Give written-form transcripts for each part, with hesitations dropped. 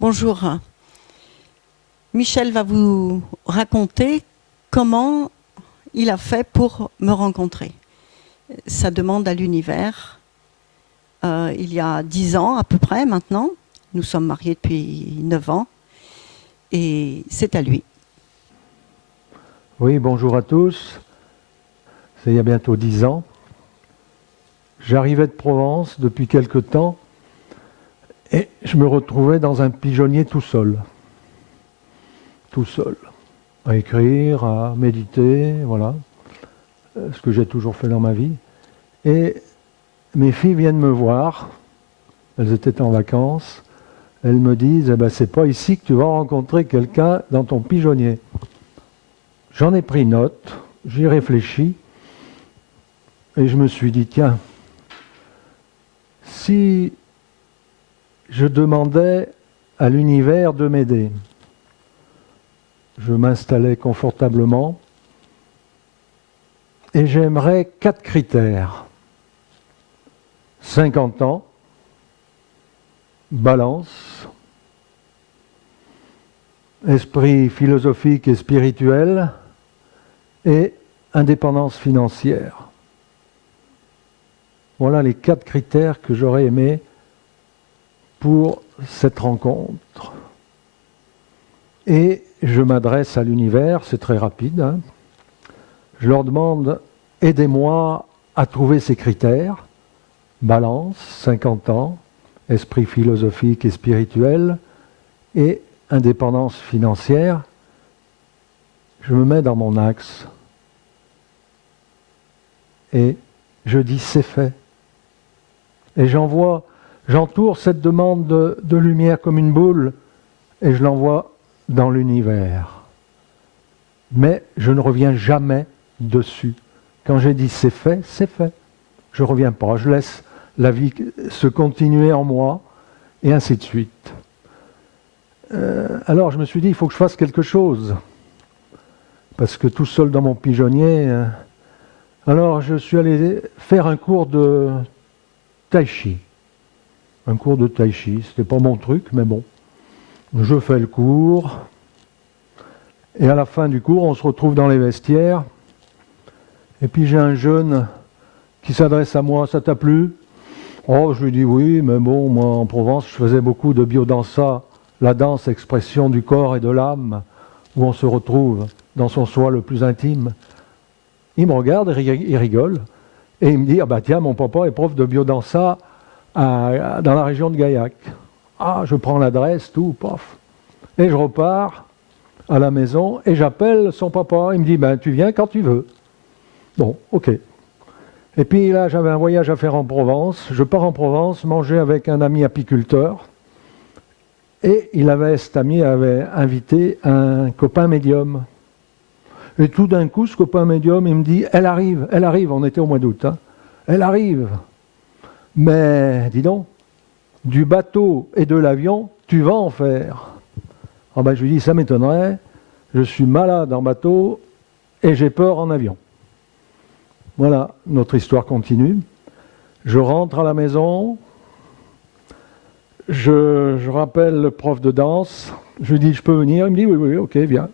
Bonjour. Michel va vous raconter comment il a fait pour me rencontrer. Sa demande à l'univers, il y a 10 ans à peu près maintenant. Nous sommes mariés depuis 9 ans et c'est à lui. Oui, bonjour à tous. C'est il y a bientôt 10 ans. J'arrivais de Provence depuis quelque temps et je me retrouvais dans un pigeonnier tout seul. Tout seul. À écrire, à méditer, voilà. Ce que j'ai toujours fait dans ma vie. Et mes filles viennent me voir. Elles étaient en vacances. Elles me disent, c'est pas ici que tu vas rencontrer quelqu'un dans ton pigeonnier. J'en ai pris note, j'y réfléchis. Et je me suis dit, tiens, si je demandais à l'univers de m'aider, je m'installais confortablement et j'aimerais 4 critères. 50 ans, balance, esprit philosophique et spirituel et indépendance financière. Voilà les 4 critères que j'aurais aimé pour cette rencontre. Et je m'adresse à l'univers, c'est très rapide. Je leur demande, aidez-moi à trouver ces critères. Balance, 50 ans, esprit philosophique et spirituel, et indépendance financière. Je me mets dans mon axe. Et je dis, c'est fait. Et j'entoure cette demande de lumière comme une boule, et je l'envoie dans l'univers. Mais je ne reviens jamais dessus. Quand j'ai dit c'est fait, c'est fait. Je ne reviens pas, je laisse la vie se continuer en moi, et ainsi de suite. Alors je me suis dit, il faut que je fasse quelque chose. Parce que tout seul dans mon pigeonnier... Alors je suis allé faire un cours de tai chi. Un cours de tai chi, c'était pas mon truc, mais bon. Je fais le cours, et à la fin du cours, on se retrouve dans les vestiaires, et puis j'ai un jeune qui s'adresse à moi, ça t'a plu? Oh, je lui dis oui, mais bon, moi en Provence, je faisais beaucoup de biodanza, la danse, expression du corps et de l'âme, où on se retrouve dans son soi le plus intime. Il me regarde, il rigole, et il me dit, ah bah tiens, mon papa est prof de biodanza dans la région de Gaillac. Ah, je prends l'adresse, tout, paf. Et je repars à la maison et j'appelle son papa. Il me dit, tu viens quand tu veux. Bon, ok. Et puis là, j'avais un voyage à faire en Provence. Je pars en Provence, manger avec un ami apiculteur. Et cet ami avait invité un copain médium. Et tout d'un coup, ce copain médium, il me dit, elle arrive, on était au mois d'août, elle arrive. Mais, dis donc, du bateau et de l'avion, tu vas en faire. Ah je lui dis, ça m'étonnerait, je suis malade en bateau et j'ai peur en avion. Voilà, notre histoire continue. Je rentre à la maison, je rappelle le prof de danse, je lui dis, je peux venir? Il me dit, oui, ok, viens.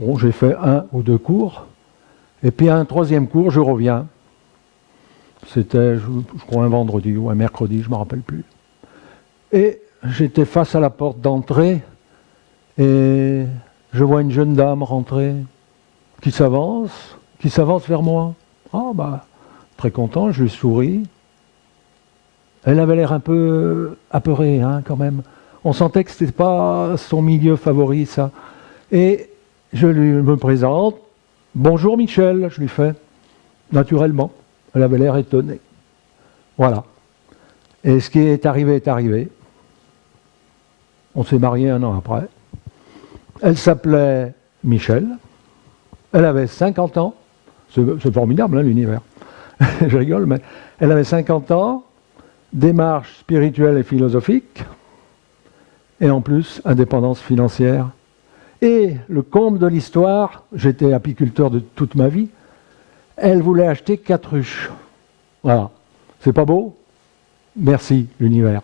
Bon, j'ai fait 1 ou 2 cours, et puis à un 3e cours, je reviens. C'était, je crois, un vendredi ou un mercredi, je ne me rappelle plus. Et j'étais face à la porte d'entrée, et je vois une jeune dame rentrer, qui s'avance vers moi. Ah très content, je lui souris. Elle avait l'air un peu apeurée, quand même. On sentait que ce n'était pas son milieu favori, ça. Et je me présente. Bonjour Michel, je lui fais, naturellement. Elle avait l'air étonnée. Voilà. Et ce qui est arrivé est arrivé. On s'est mariés 1 an après. Elle s'appelait Michel. Elle avait 50 ans. C'est formidable, l'univers. Je rigole, mais elle avait 50 ans, démarche spirituelle et philosophique, et en plus, indépendance financière. Et le comble de l'histoire, j'étais apiculteur de toute ma vie, elle voulait acheter 4 ruches. Voilà. C'est pas beau? Merci, l'univers.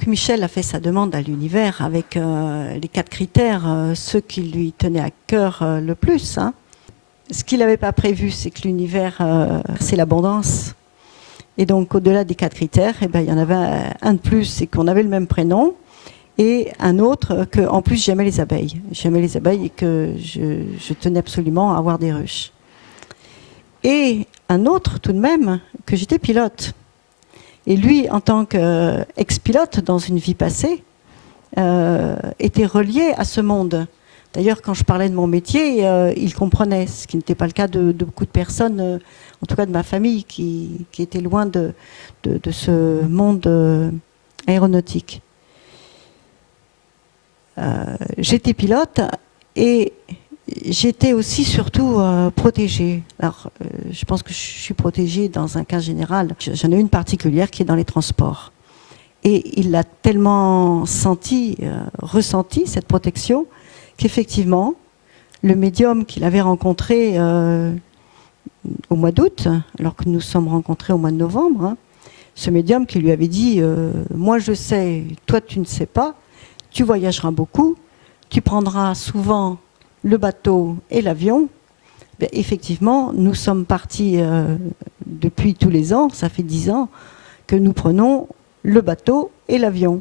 donc Michel a fait sa demande à l'univers avec les 4 critères, ceux qui lui tenaient à cœur le plus. Hein. Ce qu'il n'avait pas prévu, c'est que l'univers, c'est l'abondance. Et donc, au-delà des 4 critères, eh ben, il y en avait un de plus, c'est qu'on avait le même prénom, et un autre, qu'en plus, j'aimais les abeilles. J'aimais les abeilles et que je tenais absolument à avoir des ruches. Et un autre, tout de même, que j'étais pilote. Et lui, en tant qu'ex-pilote dans une vie passée, était relié à ce monde. D'ailleurs, quand je parlais de mon métier, il comprenait, ce qui n'était pas le cas de beaucoup de personnes, en tout cas de ma famille, qui étaient loin de ce monde aéronautique. J'étais pilote et j'étais aussi surtout protégée. Alors, je pense que je suis protégée dans un cas général. J'en ai une particulière qui est dans les transports. Et il l'a tellement ressenti, cette protection, qu'effectivement, le médium qu'il avait rencontré au mois d'août, alors que nous sommes rencontrés au mois de novembre, hein, ce médium qui lui avait dit moi je sais, toi tu ne sais pas, tu voyageras beaucoup, tu prendras souvent le bateau et l'avion. Ben, effectivement, nous sommes partis depuis tous les ans, ça fait 10 ans, que nous prenons le bateau et l'avion.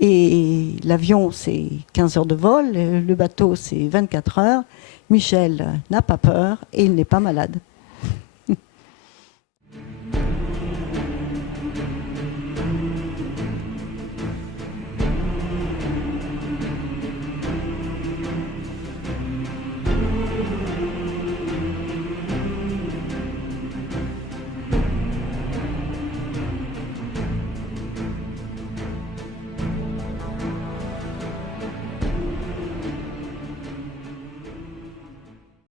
Et l'avion, c'est 15 heures de vol, le bateau, c'est 24 heures. Michel n'a pas peur et il n'est pas malade.